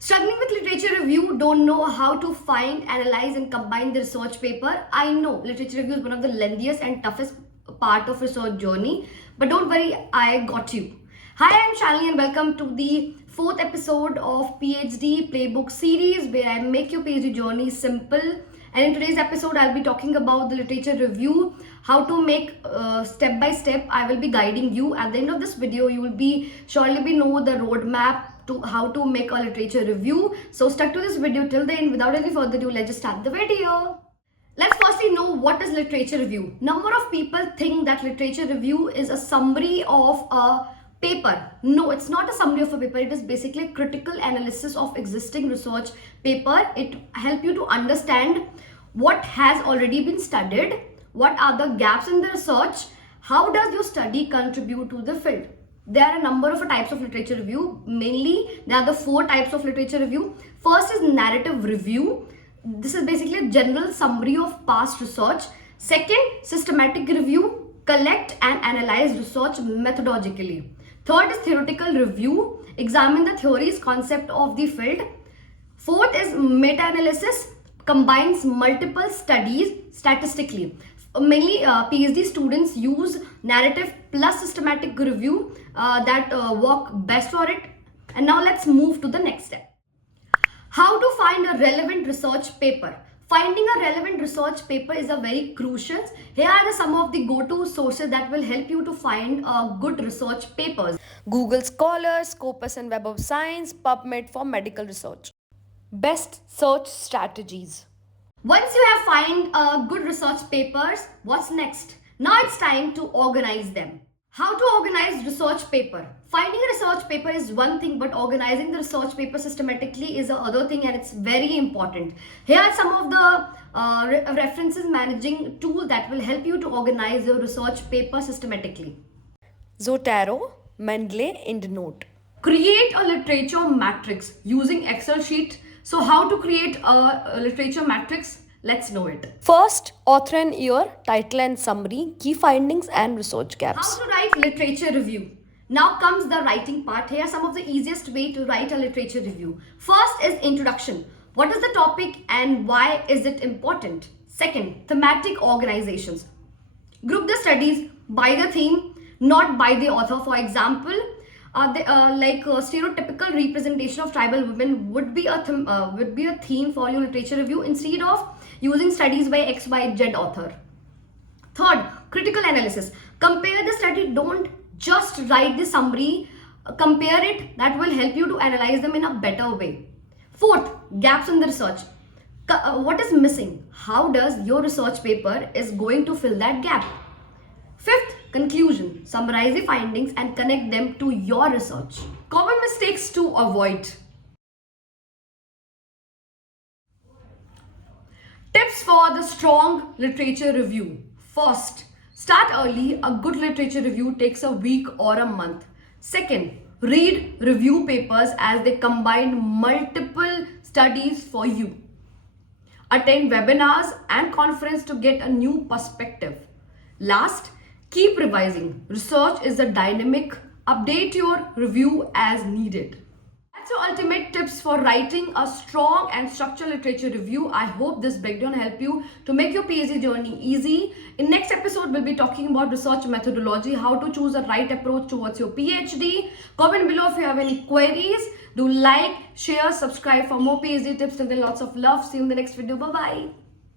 Struggling with literature review, don't know how to find, analyze, and combine the research paper. I know literature review is one of the lengthiest and toughest part of research journey, but don't worry, I got you. Hi, I'm Shalini and welcome to the fourth episode of PhD Playbook series where I make your PhD journey simple. And in today's episode, I'll be talking about the literature review, how to make step by step. I will be guiding you. At the end of this video, you will be surely know the roadmap to how to make a literature review. So stuck to this video till the end. Without any further ado, let's just start the video. Let's firstly know what is literature review. Number of people think that literature review is a summary of a paper. No, it's not a summary of a paper. It is basically a critical analysis of existing research paper. It helps you to understand what has already been studied, what are the gaps in the research, how does your study contribute to the field. There are a number of types of literature review. Mainly, there are the 4 types of literature review. First is narrative review. This is basically a general summary of past research. Second, systematic review. Collect and analyze research methodologically. Third is theoretical review. Examine the theories, concept of the field. Fourth is meta-analysis. Combines multiple studies statistically. Mainly PhD students use narrative plus systematic review that work best for it. And now let's move to the next step. How to find a relevant research paper. Finding a relevant research paper is a very crucial. Here are some of the go-to sources that will help you to find good research papers. Google Scholar, Scopus and Web of Science, PubMed for medical research. Best search strategies. Once you have find good research papers, what's next? Now it's time to organize them. How to organize research paper? Finding a research paper is one thing, but organizing the research paper systematically is the other thing, and it's very important. Here are some of the references managing tool that will help you to organize your research paper systematically. Zotero, Mendeley, EndNote. Create a literature matrix using Excel sheet. So how to create a literature matrix? Let's know it. First, author and year, title and summary, key findings and research gaps. How to write literature review. Now comes the writing part. Here are some of the easiest way to write a literature review. First is introduction. What is the topic and why is it important? Second, thematic organizations. Group the studies by the theme, not by the author. For example, stereotypical representation of tribal women would be a theme for your literature review instead of using studies by XYZ author. Third, critical analysis. Compare the study. Don't just write the summary. Compare it. That will help you to analyze them in a better way. Fourth, gaps in the research. What is missing? How does your research paper is going to fill that gap? Fifth, conclusion. Summarize the findings and connect them to your research. Common mistakes to avoid. Tips for the strong literature review. First, start early. A good literature review takes a week or a month. Second, read review papers as they combine multiple studies for you. Attend webinars and conference to get a new perspective. Last, keep revising. Research is a dynamic. Update your review as needed. That's your ultimate tips for writing a strong and structured literature review. I hope this breakdown helped you to make your PhD journey easy. In next episode, we'll be talking about research methodology, how to choose the right approach towards your PhD. Comment below if you have any queries. Do like, share, subscribe for more PhD tips. Till then, lots of love. See you in the next video. Bye-bye.